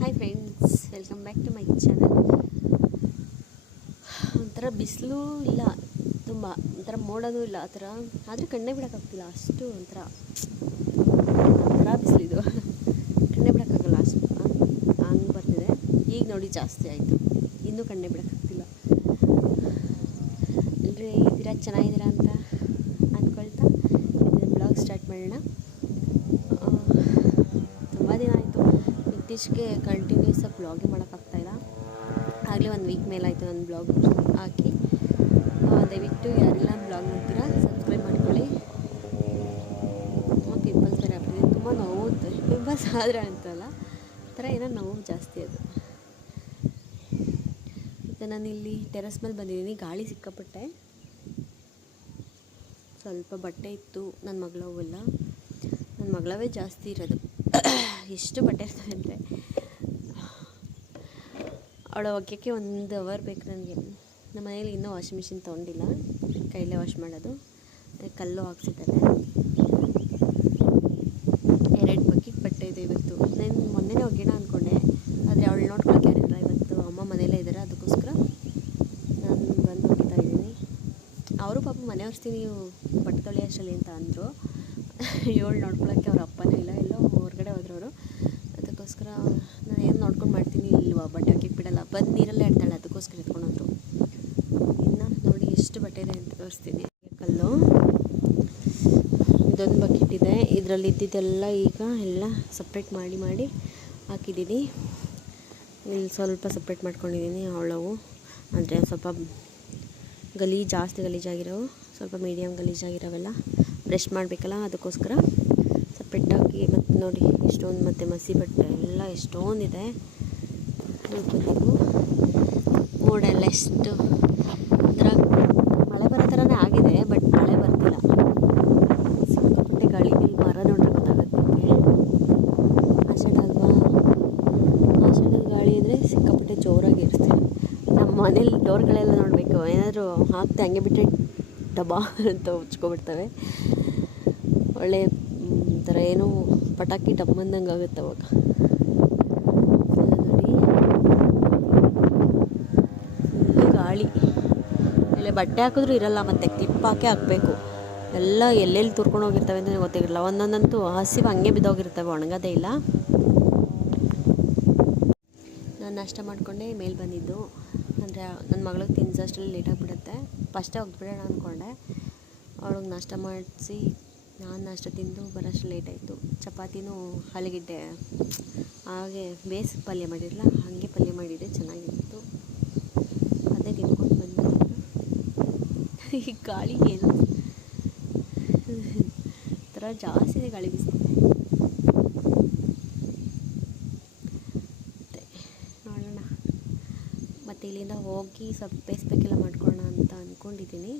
Hi friends, welcome back to my channel. ಒಂಥರ ಬಿಸಿಲು ಇಲ್ಲ, ತುಂಬ ಒಂಥರ ಮೋಡನೂ ಇಲ್ಲ, ಆ ಥರ ಆದರೆ ಕಣ್ಣೇ ಬಿಡೋಕ್ಕಾಗ್ತಿಲ್ಲ. ಅಷ್ಟು ಒಂಥರ ಬಿಸಿಲಿದು, ಕಣ್ಣೇ ಬಿಡೋಕ್ಕಾಗಲ್ಲ, ಅಷ್ಟು ಹಂಗೆ ಬರ್ತಿದೆ. ಈಗ ನೋಡಿ ಜಾಸ್ತಿ ಆಯಿತು, ಇನ್ನೂ ಕಣ್ಣೇ ಬಿಡೋಕ್ಕಾಗ್ತಿಲ್ಲ. ಎಲ್ಲರೂ ಹೇಗಿದ್ದೀರಾ, ಚೆನ್ನಾಗಿದ್ದೀರಾ ಅಂತ ಅಂದ್ಕೊಳ್ತಾ ಇದನ್ನು ಬ್ಲಾಗ್ ಸ್ಟಾರ್ಟ್ ಮಾಡೋಣ. ತುಂಬ ದಿನ ಆಯಿತು ಇತ್ತೀಚೆಗೆ ಕಂಟಿನ್ಯೂಸ್ ಆಗಿ ಬ್ಲಾಗಿಂಗ್ ಮಾಡೋಕ್ಕಾಗ್ತಾಯಿಲ್ಲ. ಆಗಲೇ 1 ವೀಕ್ ಮೇಲಾಯಿತು ನಾನು ಬ್ಲಾಗ್ ಹಾಕಿ. ದಯವಿಟ್ಟು ಯಾರೆಲ್ಲ ಬ್ಲಾಗ್ ನೋಡ್ತೀರಾ ಸಬ್ಸ್ಕ್ರೈಬ್ ಮಾಡ್ಕೊಳ್ಳಿ. ಪಿಂಪಲ್ಸ್ ಬೇರೆ ಆಗ್ತಿದೆ, ತುಂಬ ನೋವುತ್ತೆ. ಪಿಂಪಲ್ಸ್ ಆದರೆ ಅಂತಲ್ಲ, ಆ ಥರ ಏನೋ ನೋವು ಜಾಸ್ತಿ ಅದು. ಮತ್ತು ನಾನಿಲ್ಲಿ ಟೆರೆಸ್ ಮೇಲೆ ಬಂದಿದ್ದೀನಿ, ಗಾಳಿ ಸಿಕ್ಕಾಪಟ್ಟೆ. ಸ್ವಲ್ಪ ಬಟ್ಟೆ ಇತ್ತು, ನನ್ನ ಮಗಳವೆಲ್ಲ, ನನ್ನ ಮಗಳವೇ ಜಾಸ್ತಿ ಇರೋದು. ಎಷ್ಟು ಬಟ್ಟೆ ಇರ್ತವೆ ಅಂದರೆ ಅವಳ ಒಗ್ಯೋಕ್ಕೆ 1 ಅವರ್ ಬೇಕು ನನಗೆ. ನಮ್ಮ ಮನೇಲಿ ಇನ್ನೂ ವಾಷಿಂಗ್ ಮಿಷಿನ್ ತೊಗೊಂಡಿಲ್ಲ, ಕೈಲೇ ವಾಶ್ ಮಾಡೋದು. ಕಲ್ಲು ಹಾಕ್ಸಿದ್ದಾರೆ. 2 ಬಕೆಟ್ ಬಟ್ಟೆ ಇದೆ ಇವತ್ತು. ನಾನು ಮೊನ್ನೆನೇ ಒಗ್ಯೋಣ ಅಂದ್ಕೊಂಡೆ, ಆದರೆ ಅವಳು ನೋಡ್ಕೊಳಕ್ಕೆ ಯಾರಿಲ್ಲ. ಇವತ್ತು ಅಮ್ಮ ಮನೆಯಲ್ಲೇ ಇದ್ದಾರೆ, ಅದಕ್ಕೋಸ್ಕರ ನಾನು ಬಂದು ಒಗಿತಾ ಇದ್ದೀನಿ. ಅವರು ಪಾಪ ಮನೆ ಒರೆಸ್ತೀನಿ ನೀವು ಬಟ್ಟೆ ತೊಳಿ ಅಷ್ಟರಲ್ಲಿ ಅಂತ ಅಂದರು. ಇವಳು ನೋಡ್ಕೊಳಕ್ಕೆ ಅವ್ರ ಅಪ್ಪನೂ ಇಲ್ಲ, ಎಲ್ಲೋ ಹೊರಗಡೆ ಹೋದ್ರವರು. ಅದಕ್ಕೋಸ್ಕರ ನಾನು ಏನು ನೋಡ್ಕೊಂಡು ಮಾಡ್ತೀನಿ, ಇಲ್ವಾ ಬಟ್ಟೆ ಹಾಕಿ ಬಿಡಲ್ಲ, ಬಂದು ನೀರಲ್ಲೇ ಆಡ್ತಾಳೆ. ಅದಕ್ಕೋಸ್ಕರ ಎತ್ಕೊಂಡಂತು. ಇನ್ನು ನೋಡಿ ಎಷ್ಟು ಬಟ್ಟೆ ಇದೆ ಅಂತ ತೋರಿಸ್ತೀನಿ. ಕಲ್ಲು ಇದೊಂದು ಬಕೆಟ್ ಇದೆ, ಇದರಲ್ಲಿ ಇದ್ದಿದ್ದೆಲ್ಲ ಈಗ ಎಲ್ಲ ಸಪ್ರೇಟ್ ಮಾಡಿ ಹಾಕಿದ್ದೀನಿ. ಇಲ್ಲಿ ಸ್ವಲ್ಪ ಸಪ್ರೇಟ್ ಮಾಡ್ಕೊಂಡಿದ್ದೀನಿ. ಅವಳವು ಅಂದರೆ ಸ್ವಲ್ಪ ಜಾಸ್ತಿ ಗಲೀಜಾಗಿರೋವು, ಸ್ವಲ್ಪ ಮೀಡಿಯಮ್ ಗಲೀಜಾಗಿರೋವೆಲ್ಲ ಬ್ರಷ್ ಮಾಡಬೇಕಲ್ಲ, ಅದಕ್ಕೋಸ್ಕರ ಸಪ್ರೇಟಾಗಿ. ಮತ್ತು ನೋಡಿ ಎಷ್ಟೊಂದು, ಮತ್ತು ಮಸಿ ಬಟ್ಟೆ ಎಲ್ಲ ಎಷ್ಟೊಂದಿದೆ. ನೋಡ್ಬೋದು ಮೋಡ ಎಲ್ಲ ಎಷ್ಟು ಒಂಥರ ಮಳೆ ಬರೋ ಥರನೇ ಆಗಿದೆ, ಬಟ್ ಮಳೆ ಬರ್ತಿಲ್ಲ. ಸಿಕ್ಕಾಪಟ್ಟೆ ಗಾಳಿ. ಇಲ್ಲಿ ಮರ ನೋಡ್ರೆ ಗೊತ್ತಾಗುತ್ತೆ ನಿಮಗೆ. ಆ ಸೈಡ್ ಅಲ್ವಾ, ಆ ಸೈಡಲ್ಲಿ ಗಾಳಿ ಅಂದರೆ ಸಿಕ್ಕಾಪಟ್ಟೆ ಜೋರಾಗಿ ಇರ್ತೀವಿ. ನಮ್ಮ ಮನೇಲಿ ಡೋರ್ಗಳೆಲ್ಲ ನೋಡಬೇಕು, ಏನಾದರೂ ಹಾಕ್ತೆ ಹಂಗೆ ಬಿಟ್ಟರೆ ಡಬ್ಬಾ ಅಂತ ಉಚ್ಕೊಬಿಡ್ತವೆ. ಒಳ್ಳೆ ಥರ ಏನೋ ಪಟಾಕಿ ಡಬ್ಬಂದಂಗೆ ಆಗುತ್ತೆ ಅವಾಗ. ನೋಡಿ ಫುಲ್ಲು ಗಾಳಿ. ಆಮೇಲೆ ಬಟ್ಟೆ ಹಾಕಿದ್ರೂ ಇರಲ್ಲ, ಮತ್ತು ಕ್ಲಿಪ್ ಹಾಕಿ ಹಾಕಬೇಕು. ಎಲ್ಲ ಎಲ್ಲೆಲ್ಲಿ ತುರ್ಕೊಂಡು ಹೋಗಿರ್ತವೆ ಅಂತ ಗೊತ್ತಿರಲ್ಲ. ಒಂದೊಂದಂತೂ ಹಸಿವು ಹಂಗೆ ಬಿದ್ದೋಗಿರ್ತವೆ, ಒಣಗೋದೇ ಇಲ್ಲ. ನಾನು ನಾಷ್ಟ ಮಾಡಿಕೊಂಡೆ ಮೇಲೆ ಬಂದಿದ್ದು. ಅಂದರೆ ನನ್ನ ಮಗಳಿಗೆ ತಿನ್ನಿಸೋಷ್ಟರಲ್ಲಿ ಲೇಟಾಗಿಬಿಡುತ್ತೆ. ಫಸ್ಟೇ ಹೋಗ್ಬಿಡೋಣ ಅಂದ್ಕೊಂಡೆ. ಅವಳಿಗೆ ನಾಷ್ಟ ಮಾಡಿಸಿ ನಾನು ನಾಷ್ಟ ತಿಂದು ಬರೋಷ್ಟು ಲೇಟ್ ಆಯಿತು. ಚಪಾತಿನೂ ಆಲೂಗೆಡ್ಡೆ ಹಾಗೆ ಬೇಯಿಸಿ ಪಲ್ಯ ಮಾಡಿರಲ್ಲ, ಹಾಗೆ ಪಲ್ಯ ಮಾಡಿದ್ದೆ, ಚೆನ್ನಾಗಿತ್ತು. ಅದೇ ತಿನ್ಕೊಂಡು ಬಂದು ಈ ಗಾಳಿ ಏನು ಥರ ಜಾಸ್ತಿ ಗಾಳಿ ಬೀಸ್ತಿದೆ. ಮತ್ತು ನೋಡೋಣ, ಮತ್ತು ಇಲ್ಲಿಂದ ಹೋಗಿ ಸ್ವಲ್ಪ ಬೇಯಿಸ್ಬೇಕೆಲ್ಲ ಮಾಡ್ಕೊಳ್ಳೋಣ ಅಂತ ಅಂದ್ಕೊಂಡಿದ್ದೀನಿ.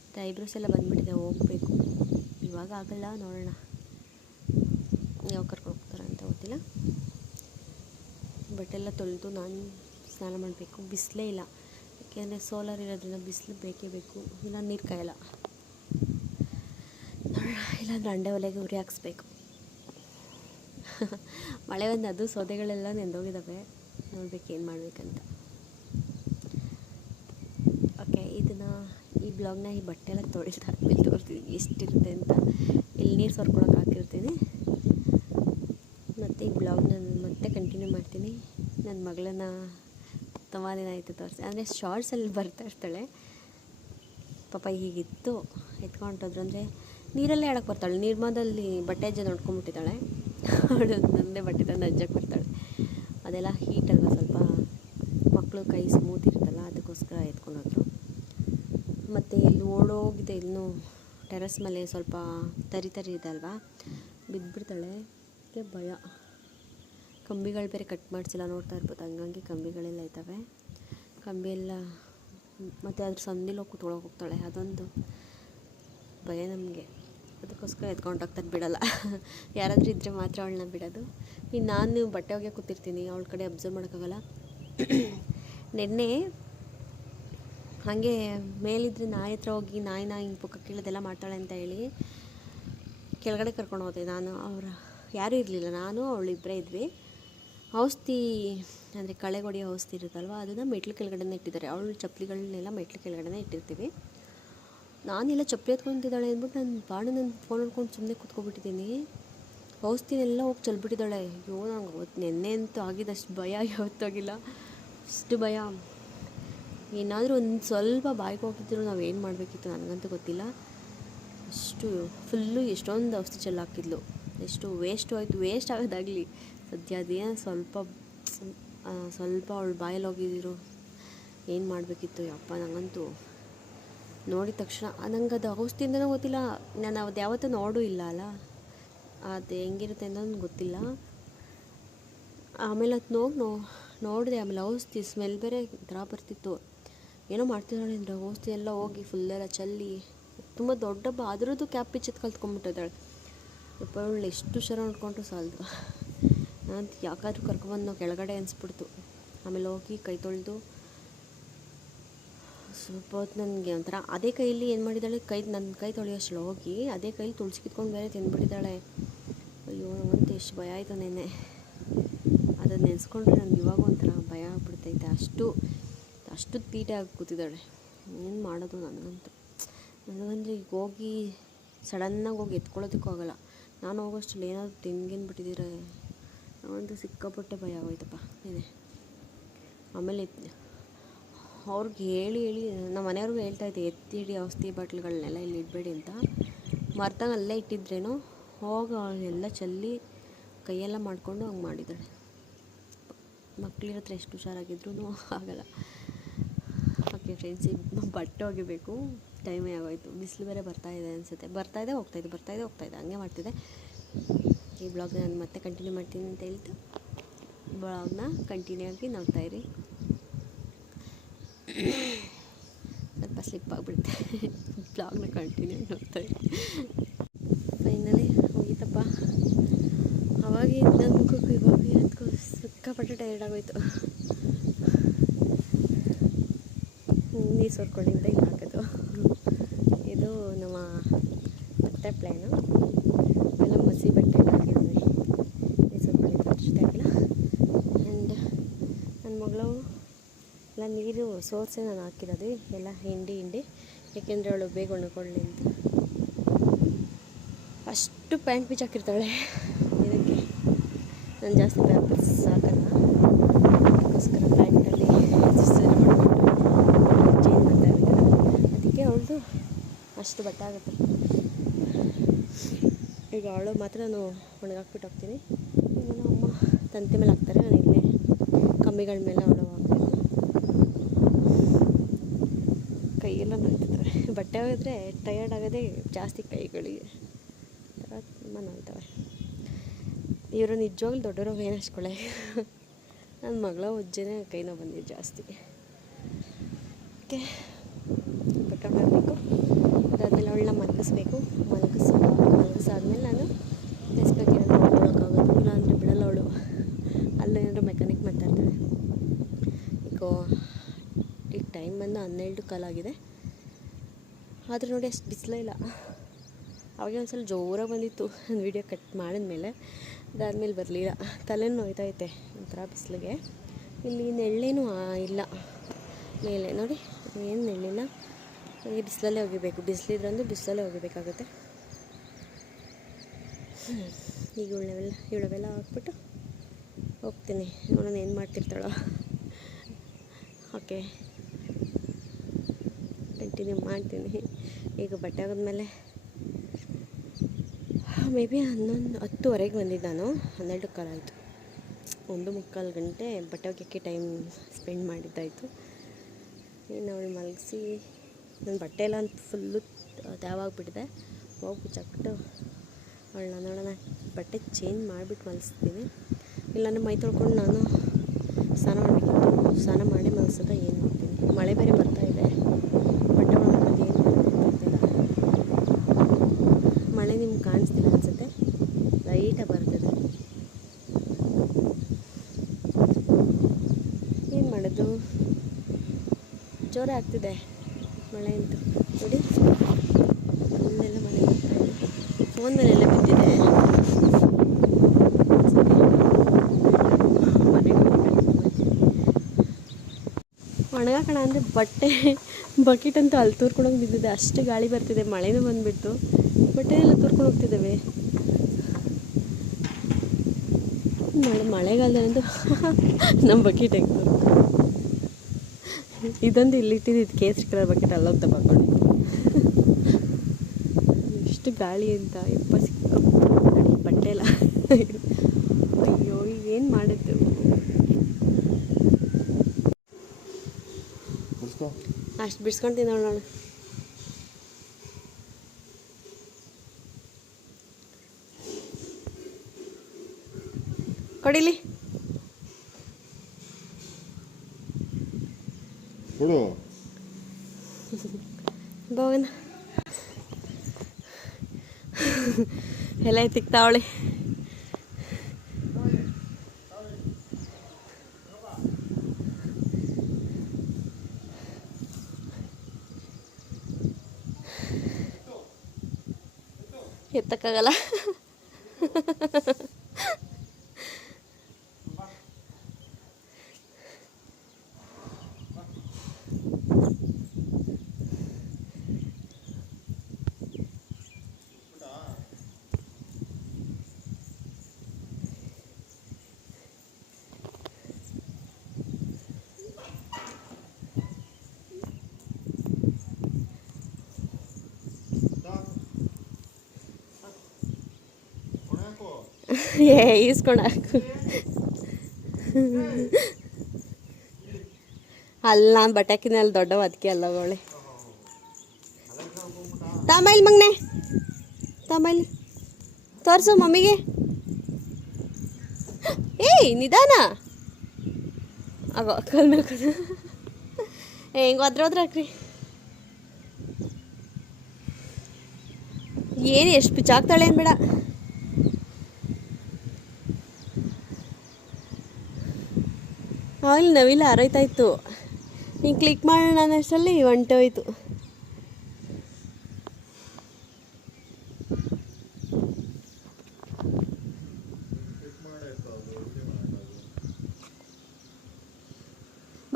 ಮತ್ತು ಐಬ್ರೋಸ್ ಎಲ್ಲ ಬಂದುಬಿಟ್ಟಿದೆ, ಹೋಗಬೇಕು. ಇವಾಗ ಆಗಲ್ಲ, ನೋಡೋಣ ಯಾವ ಕರ್ಕೊಂಡು ಹೋಗ್ತಾರೆ ಅಂತ ಗೊತ್ತಿಲ್ಲ. ಬಟ್ಟೆಲ್ಲ ತೊಳೆದು ನಾನು ಸ್ನಾನ ಮಾಡಬೇಕು. ಬಿಸಿಲೇ ಇಲ್ಲ, ಯಾಕೆಂದರೆ ಸೋಲಾರ್ ಇರೋದ್ರಿಂದ ಬಿಸಿಲು ಬೇಕೇ ಬೇಕು, ಇಲ್ಲ ನೀರು ಕಾಯಲ್ಲ. ನೋಡೋಣ, ಇಲ್ಲಾಂದ್ರೆ ಅಂಡೆ ಒಲೆಗೆ ಉರಿ ಹಾಕ್ಸ್ಬೇಕು. ಮಳೆ ಬಂದು ಅದು ಸೌದೆಗಳೆಲ್ಲ ನೆಂದೋಗಿದ್ದಾವೆ, ನೋಡ್ಬೇಕು ಏನು ಮಾಡಬೇಕಂತ. ಓಕೆ, ಈ ಬ್ಲಾಗ್ನ ಈ ಬಟ್ಟೆ ಎಲ್ಲ ತೊಳಿತಾ ಆದ್ಮೇಲೆ ತೋರಿಸ್ತೀನಿ ಎಷ್ಟಿರುತ್ತೆ ಅಂತ. ಇಲ್ಲಿ ನೀರು ಸೋರ್ಕೊಳಕ್ಕೆ ಹಾಕಿರ್ತೀನಿ. ಮತ್ತು ಈ ಬ್ಲಾಗ್ನ ಮತ್ತೆ ಕಂಟಿನ್ಯೂ ಮಾಡ್ತೀನಿ. ನನ್ನ ಮಗಳನ್ನ ತುಂಬ ದಿನ ಆಯಿತು ತೋರಿಸಿ, ಅಂದರೆ ಶಾರ್ಟ್ಸಲ್ಲಿ ಬರ್ತಾ ಇರ್ತಾಳೆ. ಪಾಪ ಹೀಗಿತ್ತು ಎತ್ಕೊಂಡೋದ್ರು, ಅಂದರೆ ನೀರಲ್ಲೇ ಆಡೋಕ್ಕೆ ಬರ್ತಾಳೆ. ನಿರ್ಮಾದಲ್ಲಿ ಬಟ್ಟೆ ಅಜ್ಜ ನೋಡ್ಕೊಂಬಿಟ್ಟಿದ್ದಾಳೆ. ಅವಳು ನನ್ನದೇ ಬಟ್ಟೆ ತಂದು ಅಜ್ಜಕ್ಕೆ ಬರ್ತಾಳೆ. ಅದೆಲ್ಲ ಹೀಟ್ ಅಲ್ವ, ಸ್ವಲ್ಪ ಮಕ್ಕಳು ಕೈ ಸ್ಮೂತ್ ಇರುತ್ತಲ್ಲ, ಅದಕ್ಕೋಸ್ಕರ ಎತ್ಕೊಂಡೋದ್ರು. ಮತ್ತು ಇಲ್ಲಿ ಓಡೋಗಿದೆ, ಇನ್ನೂ ಟೆರೆಸ್ ಮೇಲೆ ಸ್ವಲ್ಪ ತರಿ ಇದೆ ಅಲ್ವಾ, ಬಿದ್ದುಬಿಡ್ತಾಳೆ. ಅದಕ್ಕೆ ಭಯ. ಕಂಬಿಗಳು ಬೇರೆ ಕಟ್ ಮಾಡಿಸಿಲ್ಲ, ನೋಡ್ತಾ ಇರ್ಬೋದು, ಹಂಗಾಗಿ ಕಂಬಿಗಳೆಲ್ಲ ಇದ್ದಾವೆ. ಕಂಬಿ ಎಲ್ಲ ಮತ್ತು ಅದ್ರ ಸಂದಿಲೋ ಕೂತ್ಕೊಳ್ಳೋಕೆ ಹೋಗ್ತಾಳೆ, ಅದೊಂದು ಭಯ ನಮಗೆ. ಅದಕ್ಕೋಸ್ಕರ ಎತ್ಕೊಂಡು ಹೋಗ್ತಾರೆ, ಬಿಡೋಲ್ಲ. ಯಾರಾದರೂ ಇದ್ದರೆ ಮಾತ್ರ ಅವಳನ್ನ ಬಿಡೋದು. ಇನ್ನು ನಾನು ಬಟ್ಟೆ ಒಗೆಯೋಕೆ ಕೂತಿರ್ತೀನಿ, ಅವಳ ಕಡೆ ಅಬ್ಸರ್ವ್ ಮಾಡೋಕ್ಕಾಗಲ್ಲ. ನೆನ್ನೆ ಹಾಗೆ ಮೇಲಿದ್ರೆ ನಾಯಿ ಹತ್ರ ಹೋಗಿ ನಾಯಿನ ಹಿಂಗೆ ಪುಕ್ಕ ಕೀಳೋದೆಲ್ಲ ಮಾಡ್ತಾಳೆ ಅಂತ ಹೇಳಿ ಕೆಳಗಡೆ ಕರ್ಕೊಂಡು ಹೋದೆ ನಾನು. ಯಾರೂ ಇರಲಿಲ್ಲ, ನಾನು ಅವಳು ಇಬ್ಬರೇ ಇದ್ವಿ. ಔಷಧಿ ಅಂದರೆ ಕಳೆಗೊಡಿಯೋ ಔಷಧಿ ಇರುತ್ತಲ್ವ, ಅದನ್ನು ಮೆಟ್ಲು ಕೆಳಗಡೆನೇ ಇಟ್ಟಿದ್ದಾರೆ. ಅವಳು ಚಪ್ಪಲಿಗಳನ್ನೆಲ್ಲ ಮೆಟ್ಲು ಕೆಳಗಡೆನೇ ಇಟ್ಟಿರ್ತೀವಿ. ನಾನೆಲ್ಲ ಚಪ್ಪಲಿ ಎತ್ಕೊತಿದ್ದಾಳೆ ಅಂದ್ಬಿಟ್ಟು ನನ್ನ ಫೋನ್ ನೋಡ್ಕೊಂಡು ಸುಮ್ಮನೆ ಕೂತ್ಕೊಬಿಟ್ಟಿದ್ದೀನಿ. ಔಷಧಿನೆಲ್ಲ ಹೋಗಿ ಚೆಲ್ಬಿಟ್ಟಿದ್ದಾಳೆ. ಅಯ್ಯೋ, ನಂಗೆ ಅವತ್ತು ನೆನ್ನೆ ಅಂತೂ ಆಗಿದ್ದಷ್ಟು ಭಯ ಯಾವತ್ತಾಗಿಲ್ಲ, ಅಷ್ಟು ಭಯ. ಏನಾದರೂ ಒಂದು ಸ್ವಲ್ಪ ಬಾಯಿಗೆ ಹೋಗಿದ್ರು ನಾವೇನು ಮಾಡಬೇಕಿತ್ತು ನನಗಂತೂ ಗೊತ್ತಿಲ್ಲ. ಅಷ್ಟು ಫುಲ್ಲು ಎಷ್ಟೊಂದು ಔಷಧಿ ಚೆಲ್ಲಾಕಿದ್ಲು. ಎಷ್ಟು ವೇಸ್ಟ್ ಆಯಿತು. ವೇಸ್ಟ್ ಆಗೋದಾಗಲಿ ಸದ್ಯ ಅದೇನು ಸ್ವಲ್ಪ ಅವಳು ಬಾಯಲ್ಲಿ ಹೋಗಿದ್ರು ಏನು ಮಾಡಬೇಕಿತ್ತು ಯಪ್ಪ. ನನಗಂತೂ ನೋಡಿದ ತಕ್ಷಣ ನಂಗೆ ಅದು ಔಷಧಿಯಿಂದನೂ ಗೊತ್ತಿಲ್ಲ, ನಾನು ಅದು ಯಾವತ್ತೂ ನೋಡೂ ಇಲ್ಲ ಅಲ್ಲ, ಅದು ಹೆಂಗಿರುತ್ತೆ ಅನ್ನೋದು ಗೊತ್ತಿಲ್ಲ. ಆಮೇಲೆ ಅದು ನೋಡಿದೆ. ಆಮೇಲೆ ಔಷಧಿ ಸ್ಮೆಲ್ ಬೇರೆ ಥರ ಬರ್ತಿತ್ತು. ಏನೋ ಮಾಡ್ತಿದ್ದಾಳೆ ಅಂದರೆ ಔಷಧಿ ಎಲ್ಲ ಹೋಗಿ ಫುಲ್ಲೆಲ್ಲ ಚೆಲ್ಲಿ ತುಂಬ ದೊಡ್ಡ ಹಬ್ಬ ಅದರದ್ದು ಕ್ಯಾಪ್ ಪಿಚ್ಚೆತ್ತು ಕಲ್ತ್ಕೊಂಡ್ಬಿಟ್ಟಿದ್ದಾಳೆ. ಯಪ್ಪ, ಅವಳು ಎಷ್ಟು ಹುಷಾರು ನೋಡ್ಕೊಂಡ್ರು ಸಾಲದು. ನಾನು ಯಾಕಾದ್ರೂ ಕರ್ಕೊಬಂದು ನಾವು ಕೆಳಗಡೆ ಅನಿಸ್ಬಿಡ್ತು. ಆಮೇಲೆ ಹೋಗಿ ಕೈ ತೊಳೆದು ಸ್ವಲ್ಪ ಹೊತ್ತು ನನಗೆ ಒಂಥರ ಅದೇ ಕೈಯಲ್ಲಿ ಏನು ಮಾಡಿದ್ದಾಳೆ, ನನ್ನ ಕೈ ತೊಳೆಯೋಷ್ಟು ಹೋಗಿ ಅದೇ ಕೈಲಿ ತುಳಸಿ ಕಿತ್ಕೊಂಡು ಬೇರೆ ತಿಂದ್ಬಿಟ್ಟಿದ್ದಾಳೆ. ಅಯ್ಯೋ, ನನಗಂತೂ ಎಷ್ಟು ಭಯ ಆಯಿತು ನೆನ್ನೆ. ಅದನ್ನು ನೆನೆಸ್ಕೊಂಡ್ರೆ ನನಗೆ ಇವಾಗ ಒಂಥರ ಭಯ ಆಗ್ಬಿಡ್ತೈತೆ. ಅಷ್ಟು ತೀಟೆ ಆಗಿ ಕೂತಿದ್ದಾಳೆ. ಏನು ಮಾಡೋದು ನನಗಂದ್ರೆ ಈಗ ಹೋಗಿ ಸಡನ್ನಾಗಿ ಹೋಗಿ ಎತ್ಕೊಳ್ಳೋದಕ್ಕೂ ಆಗೋಲ್ಲ. ನಾನು ಹೋಗೋಷ್ಟರಲ್ಲಿ ಏನಾದರೂ ತಿನ್ಗಿನ್ಬಿಟ್ಟಿದ್ದೀರ ನಾವಂತೂ ಸಿಕ್ಕಾಪಟ್ಟೆ ಭಯ ಆಗೋಯ್ತಪ್ಪ ಇದೆ. ಆಮೇಲೆ ಅವ್ರಿಗೆ ಹೇಳಿ ನಮ್ಮ ಮನೆಯವ್ರಿಗೂ ಹೇಳ್ತಾಯಿದ್ದೆ, ಎತ್ತಿಡಿ ಔಷಧಿ ಬಾಟ್ಲುಗಳನ್ನೆಲ್ಲ ಇಲ್ಲಿ ಇಡಬೇಡಿ ಅಂತ. ಮರ್ತಂಗೆ ಅಲ್ಲೇ ಇಟ್ಟಿದ್ರೇನೋ ಹೋಗಿ ಎಲ್ಲ ಚೆಲ್ಲಿ ಕೈಯೆಲ್ಲ ಮಾಡಿಕೊಂಡು ಹಂಗೆ ಮಾಡಿದ್ದಾಳೆ. ಮಕ್ಳಿರ ಹತ್ರ ಎಷ್ಟು ಹುಷಾರಾಗಿದ್ರೂ ಆಗಲ್ಲ. ಓಕೆ ಫ್ರೆಂಡ್ಸ್, ಬಟ್ಟೆ ಒಗಿಬೇಕು, ಟೈಮೇ ಆಗೋಯ್ತು. ಬಿಸಿಲು ಬೇರೆ ಬರ್ತಾಯಿದೆ ಅನಿಸುತ್ತೆ. ಬರ್ತಾಯಿದೆ ಹೋಗ್ತಾಯಿದೆ ಹಂಗೆ ಮಾಡ್ತಿದ್ದೆ. ಈ ಬ್ಲಾಗ್ನ ನಾನು ಮತ್ತೆ ಕಂಟಿನ್ಯೂ ಮಾಡ್ತೀನಿ ಅಂತ ಹೇಳ್ತು ಬ್ಲಾಗ್ನ ಕಂಟಿನ್ಯೂ ಆಗಿ ನೋಡ್ತಾಯಿರಿ. ಸ್ವಲ್ಪ ಸ್ಲಿಪ್ ಆಗಿಬಿಡುತ್ತೆ. ಬ್ಲಾಗ್ನ ಕಂಟಿನ್ಯೂ ಆಗಿ ನೋಡ್ತಾಯಿರಿ. ಫೈನಲಿ ಹೋಗಿತ್ತಪ್ಪ. ಅವಾಗ ನನ್ನ ಮುಖಕ್ಕೂ ಇವಾಗ ಅದಕ್ಕೂ ಸಿಕ್ಕಾಪಟ್ಟೆ ಟೈರ್ಡ್ ಆಗೋಯ್ತು. ನೀರು ಸೋರ್ಕೊಂಡಿಂದ ಇಲ್ಲಿ ಹಾಕೋದು. ಇದು ನಮ್ಮ ಬಟ್ಟೆ ಪ್ಲೇನು. ಎಲ್ಲ ಮಸಿ ಬಟ್ಟೆ ಎಲ್ಲ ಹಾಕಿದ್ವಿ. ನೀರು ಸೋರ್ಕೊಂಡಿದ್ದು ಅಷ್ಟೇ ಹಾಕಿಲ್ಲ. ಆ್ಯಂಡ್ ನನ್ನ ಮಗಳು ಎಲ್ಲ ನೀರು ಸೋರಿಸಿ ನಾನು ಹಾಕಿರೋದು ಎಲ್ಲ ಹಿಂಡಿ ಏಕೆಂದರೆ ಅವಳು ಬೇಗ ಒಣಕೊಳ್ಳಿ ಅಂತ. ಅಷ್ಟು ಪ್ಯಾಂಟ್ ಪೀಚ್ ಹಾಕಿರ್ತಾಳೆ. ಇದಕ್ಕೆ ನಾನು ಜಾಸ್ತಿ ಪ್ಯಾಂಪರ್ಸ್ ಹಾಕಲ್ಲ, ಅದಕ್ಕೋಸ್ಕರ ಪ್ಯಾಂಟಲ್ಲಿ ಚೇಂಜ್ ಮಾಡ್ತಾ ಇರ್ತೀನಿ. ಅದಕ್ಕೆ ಅವಳದು ಅಷ್ಟು ಬಟ್ಟೆ ಆಗುತ್ತೆ. ಈಗ ಅವಳು ಮಾತ್ರ ನಾನು ಒಣಗಾಕ್ಬಿಟ್ಟು ಹೋಗ್ತೀನಿ. ಇನ್ನು ಅಮ್ಮ ತಂತಿ ಮೇಲೆ ಹಾಕ್ತಾರೆ, ನಾನು ಇಲ್ಲೇ ಕಮ್ಮಿಗಳ ಮೇಲೆ ಅವಳು ಹಾಕ್ತೀನಿ. ಕೈಯೆಲ್ಲ ನೋಯ್ತಿರ್ತವೆ. ಬಟ್ಟೆ ಹೋಗಿದ್ರೆ ಟಯರ್ಡ್ ಆಗೋದೇ ಜಾಸ್ತಿ ಕೈಗಳಿಗೆ, ಥರ ತುಂಬ ನೋಯ್ತವೆ. ಇವರು ನಿಜವಾಗ್ಲೂ ದೊಡ್ಡವ್ರು ಏನು ಹಚ್ಕೊಳ್ಳೆ. ನನ್ನ ಮಗಳ ಉಜ್ಜೆನೇ ಕೈ ನೋವು ಬಂದಿದ್ದು ಜಾಸ್ತಿ. ಓಕೆ, ಬಟ್ಟೆ ಮಾಡಬೇಕು. ಅದಾದಮೇಲೆ ಅವಳನ್ನ ಮಲಗಿಸಾದ್ಮೇಲೆ ನಾನು ನೆನೆಸ್ಬೇಕೇನಾದ್ರು ನೋಡೋಕ್ಕಾಗೋದು, ಇಲ್ಲಾಂದರೆ ಬಿಡಲ್ಲ ಅವಳು. ಅಲ್ಲೇನಾದರೂ ಮೆಕ್ಯಾನಿಕ್ ಮಾತಾಡ್ತಾಳೆ. ಈಗ ಟೈಮ್ ಬಂದು 12 ಕಾಲಾಗಿದೆ. ಆದರೂ ನೋಡಿ ಅಷ್ಟು ಬಿಸಿಲೇ ಇಲ್ಲ. ಅವಾಗೆ ಒಂದು ಸಲ ಜೋರಾಗಿ ಬಂದಿತ್ತು ಒಂದು ವೀಡಿಯೋ ಕಟ್ ಮಾಡಿದ್ಮೇಲೆ. ಅದಾದಮೇಲೆ ಬರಲಿಲ್ಲ. ತಲೆನೂ ನೋಯ್ತೈತೆ ಒಂಥರ ಬಿಸಿಲಿಗೆ. ಇಲ್ಲಿ ನೆಳ್ಳೇನೂ ಇಲ್ಲ ಮೇಲೆ ನೋಡಿ, ಏನು ನೆಳ್ಳಿಲ್ಲ. ಈ ಬಿಸಿಲಲ್ಲೇ ಒಗಿಬೇಕು. ಬಿಸಿಲಿದ್ರಂದು ಬಿಸಿಲಲ್ಲೇ ಒಗಿಬೇಕಾಗುತ್ತೆ. ಈಗ ಇವಳವೆಲ್ಲ ಹಾಕ್ಬಿಟ್ಟು ಹೋಗ್ತೀನಿ. ನೋಡೋಣ ಏನು ಮಾಡ್ತಿರ್ತಾಳೋ. ಓಕೆ, ಕಂಟಿನ್ಯೂ ಮಾಡ್ತೀನಿ. ಈಗ ಬಟ್ಟೆ ಆಗೋದ್ಮೇಲೆ ಮೇ ಬಿ 10:30ಗೆ ಬಂದಿದ್ದು ನಾನು. 12 ಕಾಲ ಆಯಿತು. 1:45 ಗಂಟೆ ಬಟ್ಟೆ ಒಗೆಯೋಕ್ಕೆ ಟೈಮ್ ಸ್ಪೆಂಡ್ ಮಾಡಿದ್ದಾಯಿತು. ಇನ್ನು ಅವಳು ಮಲಗಿಸಿ ನನ್ನ ಬಟ್ಟೆ ಎಲ್ಲ ಅಂತ ಫುಲ್ಲು ತ್ಯಾವಾಗ್ಬಿಟ್ಟಿದೆ. ಹೋಗಿ ಬಿಚ್ಚಾಕ್ಬಿಟ್ಟು ಅವಳನ್ನ ನೋಡೋಣ ಬಟ್ಟೆ ಚೇಂಜ್ ಮಾಡಿಬಿಟ್ಟು ಮಲಗಿಸ್ತೀನಿ. ಇಲ್ಲಾಂದರೆ ಮೈ ತೊಳ್ಕೊಂಡು ನಾನು ಸ್ನಾನ ಮಾಡಬೇಕಿತ್ತು. ಸ್ನಾನ ಮಾಡಿ ಮಲಗಿಸೋದ ಏನು ಮಾಡ್ತೀನಿ. ಮಳೆ ಬೇರೆ ಬರ್ತಾಯಿದೆ. ಬಟ್ಟೆ ಒಳಗೆ ಏನು ಮಾಡ್ತಿಲ್ಲ. ಮಳೆ ನಿಮ್ಗೆ ಕಾಣಿಸ್ತಿಲ್ಲ ಅನಿಸುತ್ತೆ, ಲೈಟಾಗಿ ಬರ್ತದೆ. ಏನು ಮಾಡೋದು, ಜೋರ ಆಗ್ತಿದೆ ಮಳೆ ಅಂತ ನೋಡಿ. ಅಲ್ಲೆಲ್ಲ ಮಳೆ ಬರ್ತಾಯಿದೆ. ಫೋನ್ ಮೇಲೆಲ್ಲ ಬಿದ್ದಿದೆ. ಒಣಗಾಕೋಣ ಅಂದರೆ ಬಕೆಟ್ ಅಂತೂ ಅಲ್ಲಿ ತೂರ್ಕೊಂಡೋಗಿ ಬಿದ್ದಿದೆ, ಅಷ್ಟು ಗಾಳಿ ಬರ್ತಿದೆ, ಮಳೆನೂ ಬಂದುಬಿಟ್ಟು ಬಟ್ಟೆ ಎಲ್ಲ ತೂರ್ಕೊಂಡು ಹೋಗ್ತಿದ್ದಾವೆ. ಮಳೆಗಾಲದಲ್ಲಂತೂ ನಮ್ಮ ಬಕೆಟ್ ಹೆಂಗೆ ಇದೊಂದು ಇಲ್ಲಿಟ್ಟಿದ್ದು ಕೇಸರಿ ಕಲರ್ ಬಕೆಟ್ ಅಲ್ಲೋಗಿ ತಗೊಂಡು ಎಷ್ಟು ಗಾಳಿ ಅಂತ ಎಪ್ಪ ಸಿಕ್ಕ ಬಟ್ಟೆ ಎಲ್ಲ. ಅಯ್ಯೋ ಏನು ಮಾಡಿದ್ದು. ಅಷ್ಟು ಬಿಡ್ಸ್ಕೊಂತೀನಿ ನೋಡೋಣ. ಕೊಡಿಲಿ ಭವನ ಎಲ್ಲ ತಿಕ್ತಾವಳೆ. ಎತ್ತಕ್ಕಾಗಲ್ಲ. ಈಸ್ಕೊಂಡು ಹಾಕು. ಅಲ್ಲಿ ನಾನು ಬಟ್ಟೆ ಹಾಕಿದ್ದೆ, ಅಲ್ಲಿ ದೊಡ್ಡವ ಅದಕ್ಕೆ ಅಲ್ಲಗೋಳೆ. ತಾಮೈಲ್ ಮಗ್ನೆ ತಾಮೈಲ್ ತೋರಿಸು ಮಮ್ಮಿಗೆ. ಏಯ್ ನಿಧಾನ ಆಗೋ ಕಲ್ ಮೇಲೆ ಹೆಂಗೆ ಹೋದ್ರೆ ಹಾಕ್ರಿ. ಏನು ಎಷ್ಟು ಪಿಚಾಕ್ತಾಳೆ ಏನು ಬೇಡ. ಅಲ್ಲಿ ನವಿಲು ಹಾರೈತಾಯಿತ್ತು, ನೀನು ಕ್ಲಿಕ್ ಮಾಡೋಣ ಅನ್ನೋಷ್ಟರಲ್ಲಿ ಹೊಂಟೋಯ್ತು.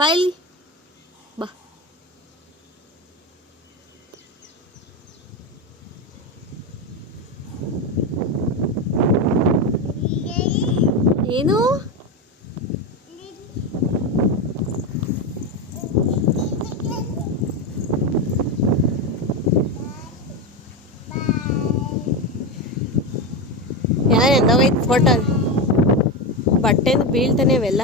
ಬಾಯ್ ಬಾ. ಏನು ಎಂದೋಗೈತೆ ಫೋಟೋ, ಬಟ್ಟೆಯಿಂದ ಬೀಳ್ತಾನೆ ಅವೆಲ್ಲ.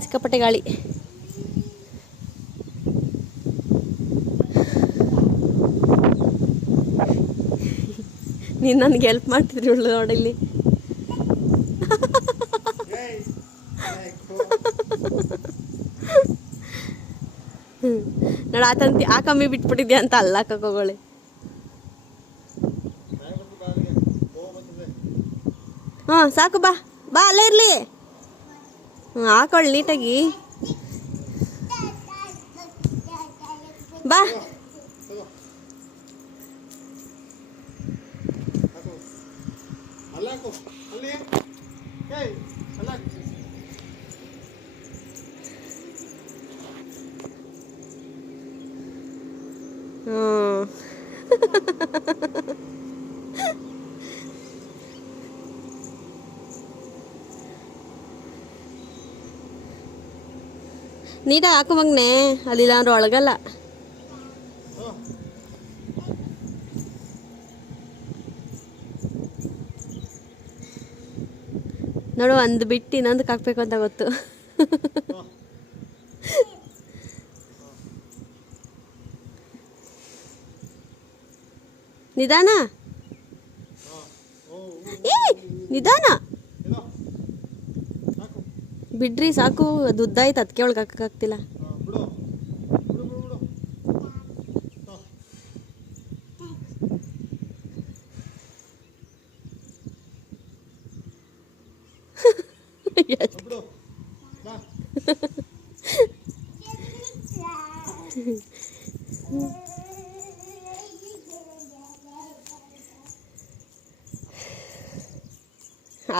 ಸಿಕ್ಕಾಪಟ್ಟೆ ಗಾಳಿ. ನೀನು ನನಗೆ ಹೆಲ್ಪ್ ಮಾಡ್ತಿದ್ರಿ ಉಳ್ಳು ನೋಡಿಲ್ಲಿ. ನೋಡ ಆತಂತಿ ಆ ಕಮ್ಮಿ ಬಿಟ್ಬಿಟ್ಟಿದ್ಯಾ ಅಂತ ಅಲ್ಲ ಕಗೋಳೆ. ಹಾಂ ಸಾಕು, ಬಾ ಬಾ ಅಲ್ಲೇ ಇರಲಿ. ಹಾಕೊಳ್ಳಿ ನೀಟಾಗಿ, ಬಾ. ನೀಟ ಹಾಕು ಮಗ್ನೆ, ಅಲ್ಲಿಲ್ಲ ಅಂದ್ರೆ ಒಳಗಲ್ಲ. ನೋಡು, ಒಂದು ಬಿಟ್ಟು ಇನ್ನೊಂದಕ್ಕೆ ಹಾಕ್ಬೇಕು ಅಂತ ಗೊತ್ತು. ನಿಧಾನ, ಏ ನಿಧಾನ ಬಿಡ್ರಿ ಸಾಕು. ಅದು ಉದ್ದಾಯ್ತು, ಅದಕ್ಕೆ ಒಳಗೆ ಹಾಕಕ್ಕಾಗ್ತಿಲ್ಲ.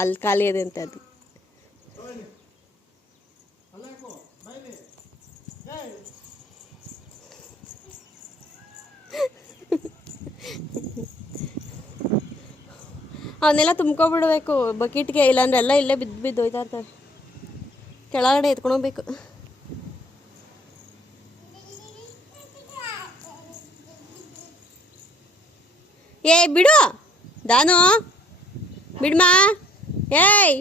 ಅಲ್ಲಿ ಖಾಲಿ ಇದೆ ಅಂತ ಅದು. ಅವನ್ನೆಲ್ಲ ತುಂಬ್ಕೊಬಿಡ್ಬೇಕು ಬಕೆಟ್ಗೆ, ಇಲ್ಲಾಂದ್ರೆ ಎಲ್ಲ ಇಲ್ಲೇ ಬಿದ್ದು ಬಿದ್ದು ಹೋಯ್ತಾ ಇರ್ತವೆ. ಕೆಳಗಡೆ ಎತ್ಕೊಂಡೋಗ್ಬೇಕು. ಏ ಬಿಡು ದಾನು, ಬಿಡ್ಮಾ. ಏಯ್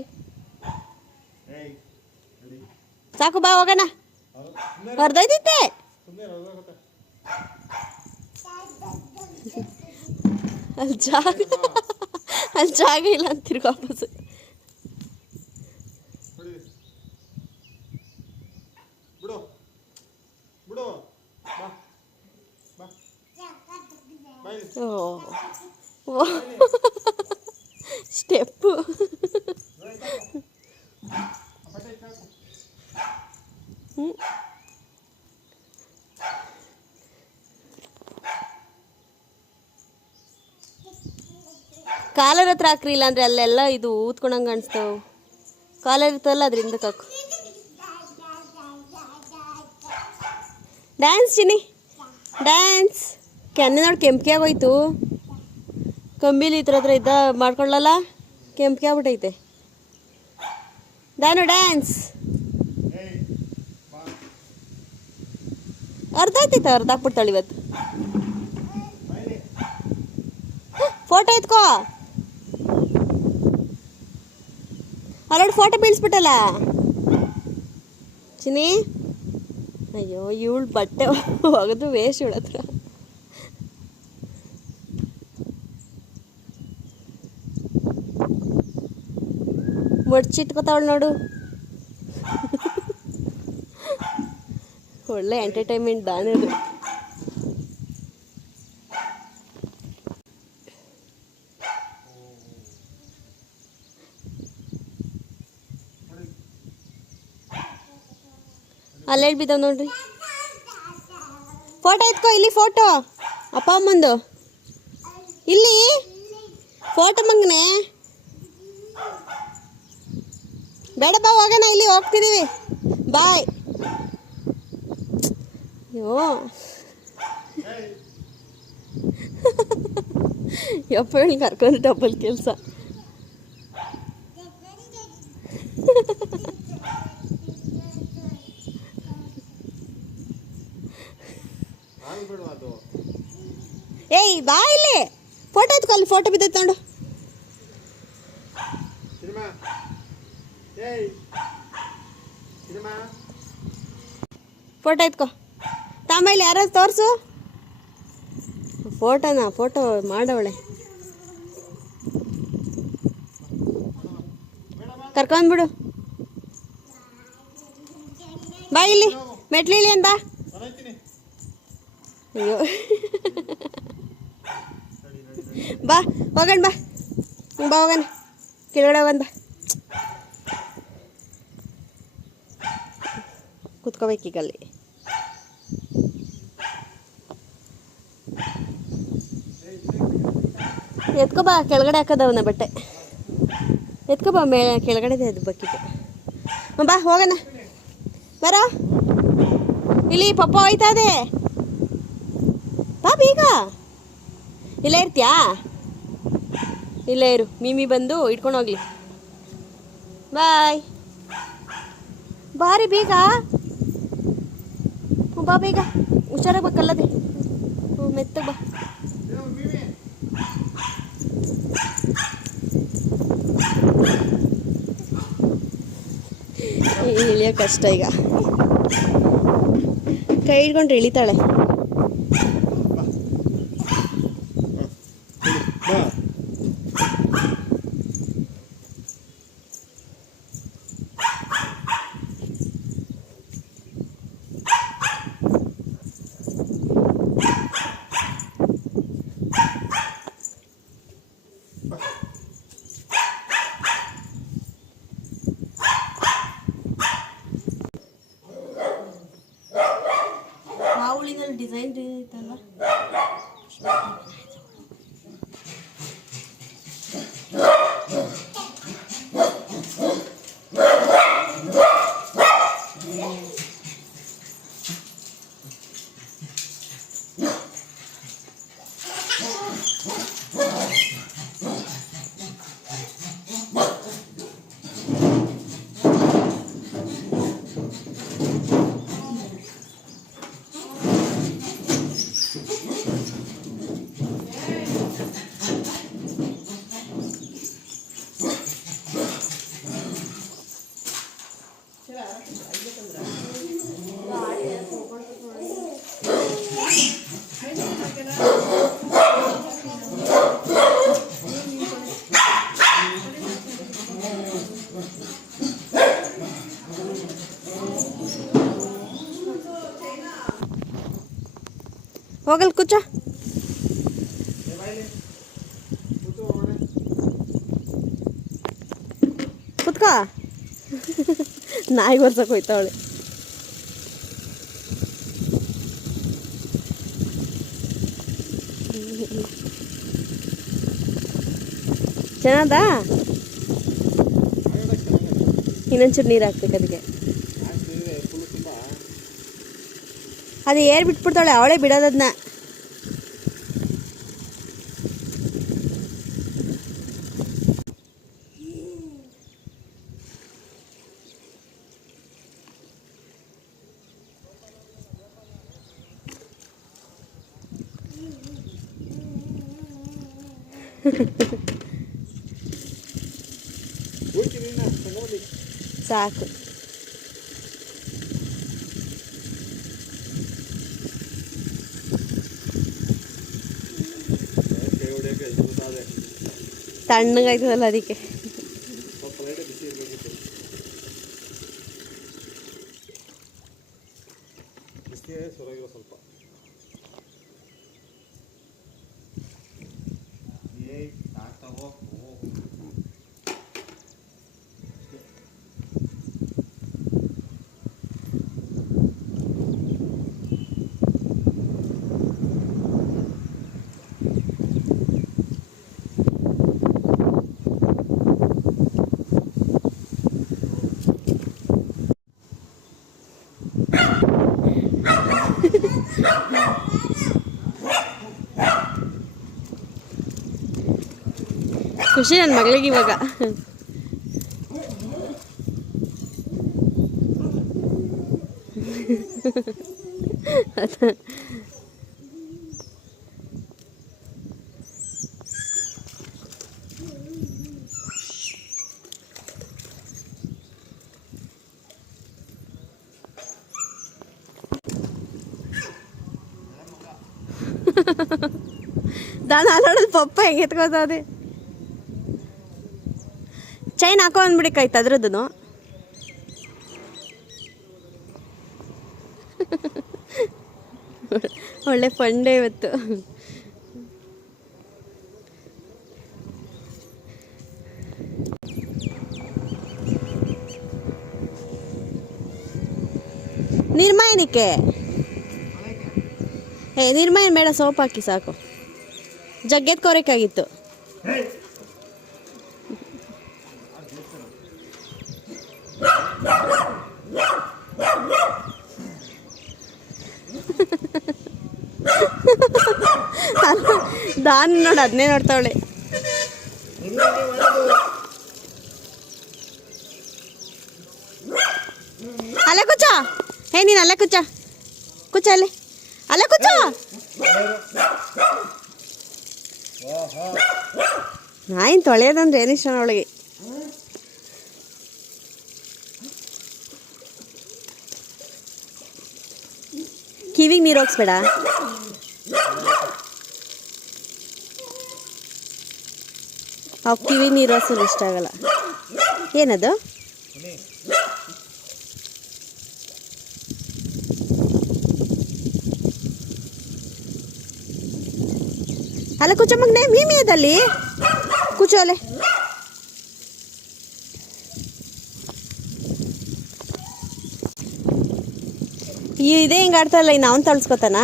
ಸಾಕು, ಬಾ ಹೋಗೋಣ. ಹೊರ್ದೋಯ್ತೈತೆ. ಅಲ್ಲಿ ಜಾಗ ಇಲ್ಲ ಅಂತ ತಿರ್ಗಿ ವಾಪಸ್. ಓ ಸ್ಟೆಪ್ಪು. ಕಾಲರ್ ಹತ್ರ ಹಾಕ್ರಿ, ಇಲ್ಲಾಂದ್ರೆ ಅಲ್ಲೆಲ್ಲ ಇದು ಊದ್ಕೊಂಡಂಗೆ ಕಾಣಿಸ್ತಾವೆ. ಕಾಲರ್ ಇರ್ತಲ್ಲ ಅದರಿಂದ ಹಾಕು. ಡ್ಯಾನ್ಸ್ ಚಿನ್ನಿ, ಡ್ಯಾನ್ಸ್. ಕೆನ್ನೆ ನೋಡಿ ಕೆಂಪಿಗೆ ಆಗೋಯ್ತು. ಕಂಬಿಲಿ ಈ ಥರ ಇದ್ದ ಮಾಡ್ಕೊಳ್ಳಲ್ಲ, ಕೆಂಪಿಗೆ ಆಗ್ಬಿಟ್ಟೈತೆ. ದಾನು ಡ್ಯಾನ್ಸ್. ಅರ್ಧ ಆಯ್ತೈತೆ, ಅರ್ಧ ಹಾಕ್ಬಿಡ್ತಾಳೆ ಇವತ್ತು. ಫೋಟೋ ಎತ್ಕೋ. ಅಲ್ಲೋಡಿ ಫೋಟೋ ಬೀಳಿಸ್ಬಿಟ್ಟಲ್ಲ ಚಿನ್ನಿ. ಅಯ್ಯೋ ಇವಳು ಬಟ್ಟೆ ಒಗೆದು ವೇಸ್ಟ್ ಇವಳ ಹತ್ರ. ಮಡ್ಚಿಟ್ಕೋತಾವಳು ನೋಡು. ಒಳ್ಳೆ ಎಂಟರ್ಟೈನ್ಮೆಂಟ್ ದಾನದು. ಅಲ್ಲೇ ಬಿದ್ದಾವ ನೋಡ್ರಿ. ಫೋಟೋ ಎತ್ಕೋ. ಇಲ್ಲಿ ಫೋಟೋ ಅಪ್ಪ ಅಮ್ಮಂದು. ಇಲ್ಲಿ ಫೋಟೋ ಮಂಗನೆ. ಬೇಡ ಬಾ ಹೋಗೋಣ, ಇಲ್ಲಿ ಹೋಗ್ತಿದ್ದೀವಿ. ಬಾಯ್. ಅಯ್ಯೋ ಯಪ್ಪ ಹೇಳಿ ಕರ್ಕೊಂಡು ಡಬಲ್ ಕೆಲಸ. ಏಯ್ ಬಾ ಇಲ್ಲಿ ಫೋಟೋ ಎತ್ಕೊ. ಅಲ್ಲಿ ಫೋಟೋ ಬಿದ್ದೈತೆ ನೋಡು. ಫೋಟೋ ಎತ್ಕೊ. ತಾಮೇಲೆ ಯಾರು ತೋರಿಸು ಫೋಟೋನ. ಫೋಟೋ ಮಾಡವಳೆ. ಕರ್ಕೊಂಡ್ಬಿಡು. ಬಾ ಇಲ್ಲಿ ಮೆಟ್ಲಿಲಿ ಏನ್ ಬಾ. ಅಯ್ಯೋ ಬಾ ಹೋಗೋಣ. ಬಾ ಬಾ ಹೋಗೋಣ, ಕೆಳಗಡೆ ಹೋಗೋಣ. ಬಾ ಕುತ್ಕೋಬೇಕೀಗ ಅಲ್ಲಿ. ಎತ್ಕೋ ಬಾ, ಕೆಳಗಡೆ ಹಾಕೋದವನ ಬಟ್ಟೆ ಎತ್ಕೋ ಬಾ. ಕೆಳಗಡೆ ಅದು ಬಕ್ಕಿಗೆ. ಬಾ ಹೋಗೋಣ. ಬರ ಇಲ್ಲಿ ಪಪ್ಪ ಹೋಯ್ತಾ ಇದೆ. ಬಾ ಬೇಗ. ಇಲ್ಲೇ ಇರ್ತೀಯಾ? ಇಲ್ಲೇ ಇರು, ಮೀಮಿ ಬಂದು ಇಟ್ಕೊಂಡು ಹೋಗ್ಲಿ. ಬಾಯ್. ಬಾರಿ ಬೇಗ. ಬಾ ಬೇಗ, ಹುಷಾರಾಗಿ ಬೇಕಲ್ಲದೆ. ಮೆತ್ತಗೆ ಬಾ. ಇಳಿಯೋ ಕಷ್ಟ ಈಗ. ಕೈ ಹಿಡ್ಕೊಂಡ್ರೆ ಇಳಿತಾಳೆ. ಮಾವುಳಿನಲ್ಲಿ ಡಿಸೈನ್ ಐತಲ್ಲ. ಹೋಗಲ್ ಕೂಚ. ಕುತ್ಕ. ನಾಯಿಗೆ ಒರ್ಸಕ್ಕೆ ಹೋಯ್ತಾವಳೆ. ಚೆನ್ನಾದ. ಇನ್ನೊಂಚೂರು ನೀರು ಹಾಕ್ಬೇಕು ಅದಕ್ಕೆ. ಅದು ಏರ್ ಬಿಟ್ಬಿಡ್ತಾಳೆ, ಅವಳೇ ಬಿಡೋದನ್ನ. ಸಾಕು. ತಣ್ಣಗಾಯ್ತದಲ್ಲ ಅದಕ್ಕೆ. ಖುಷಿ ನನ್ನ ಮಗಳಿಗೆ ಇವಾಗ. ದಾನ ಆಡೋದು ಪಪ್ಪ ಹೆಂಗೆ ಎತ್ಕೋತದೆ. ಚೈನ್ ಹಾಕೋ ಅಂದ್ಬಿಡಿಕಾಯ್ತು ಅದ್ರದ್ದು. ಒಳ್ಳೆ ಫಂಡೆ ಇವತ್ತು. ನಿರ್ಮಾಯನಿಕೆ ನಿರ್ಮಾಯನ್ ಬೇಡ, ಸೋಪ್ ಹಾಕಿ ಸಾಕು. ಜಗ್ಗೆತ್ಕೋರಕ್ಕಾಗಿತ್ತು. ದಾನ್ ನೋಡಿ ಅದನ್ನೇ ನೋಡ್ತಾವಳೆ. ಅಲ್ಲೇ ಕುಚ್ಚ. ನೀನು ಅಲ್ಲೇ ಕುಚ್ಚ. ಕುಚ್ಚ ಅಲ್ಲೇ. ಅಲ್ಲೇ ಕುಚ್ಚ. ನಾಯಿನ ತೊಳೆಯೋದಂದ್ರೆ ಏನಿಷ್ಟ ಅವಳಿಗೆ. ಕಿವಿಗೆ ನೀರು ಹೋಗಿಸ್ಬೇಡ. ಅವು ಕಿವಿ ನೀರು ಹೋಗ್ಸೋದು ಇಷ್ಟ ಆಗಲ್ಲ. ಏನದು? ಅಲ್ಲ ಕುಚ್ಚ ಮಗನೆ, ಮೀಮಿ ಅದಲ್ಲಿ ಕುಚ್ಚು ಅಲೆ. ಇದೇ ಹಿಂಗೆ ಆಡ್ತಾರಲ್ಲ, ಇನ್ನು ಅವನು ತಳ್ಸ್ಕೊತಾನ.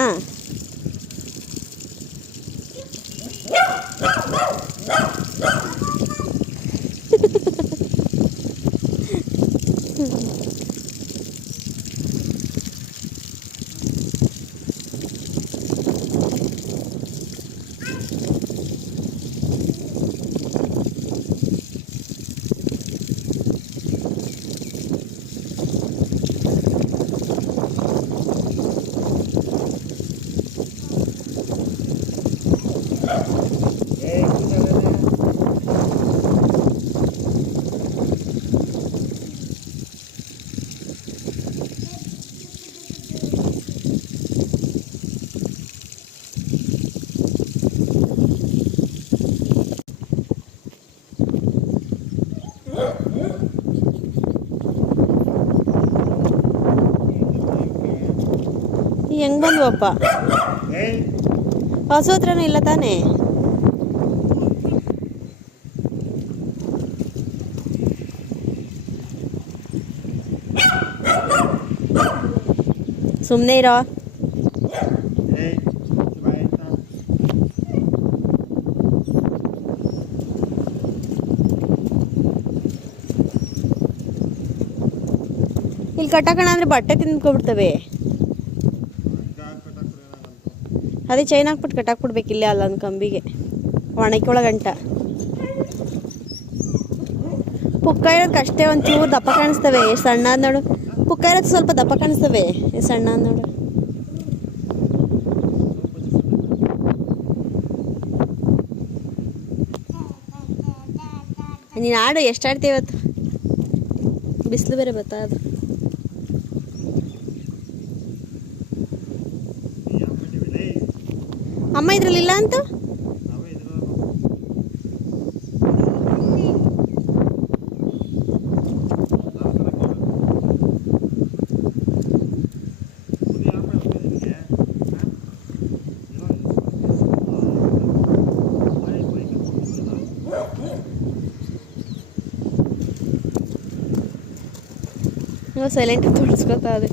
ಹೆಂಗೆ ಬಂದ್ವಪ್ಪ? ಹಸು ಹತ್ರನೂ ಇಲ್ಲ ತಾನೇ? ಸುಮ್ಮನೆ ಇರೋ. ಇಲ್ಲಿ ಕಟ್ಟಾಕೋಣ ಅಂದರೆ ಬಟ್ಟೆ ತಿಂದ್ಕೊಬಿಡ್ತವೆ. ಅದೇ ಚೈನ್ ಹಾಕ್ಬಿಟ್ಟು ಕಟ್ಟಾಕ್ಬಿಡ್ಬೇಕು ಇಲ್ಲೇ ಅಲ್ಲ ಒಂದು ಕಂಬಿಗೆ ಒಣಕೊಳಗಂಟ. ಪುಕ್ಕ ಇರೋದಕ್ಕೆ ಅಷ್ಟೇ ಒಂಚೂರು ದಪ್ಪ ಕಾಣಿಸ್ತವೆ. ಎಷ್ಟು ಸಣ್ಣ ಆದ ನೋಡು. ಪುಕ್ಕ ಇರೋದು ಸ್ವಲ್ಪ ದಪ್ಪ ಕಾಣಿಸ್ತವೆ. ಎಷ್ಟು ಸಣ್ಣ ಆದ ನೋಡು. ನೀನು ಆಡು. ಎಷ್ಟು ಆಡ್ತೀವಿ ಇವತ್ತು? ಬಿಸಿಲು ಬೇರೆ ಬತ್ತಾ ಅದು. ಅಮ್ಮ ಇದ್ರಲ್ಲಿಲ್ಲ ಅಂತ ಸೈಲೆಂಟ್ ತೋರಿಸ್ಕೊತಾ ಅದೇ.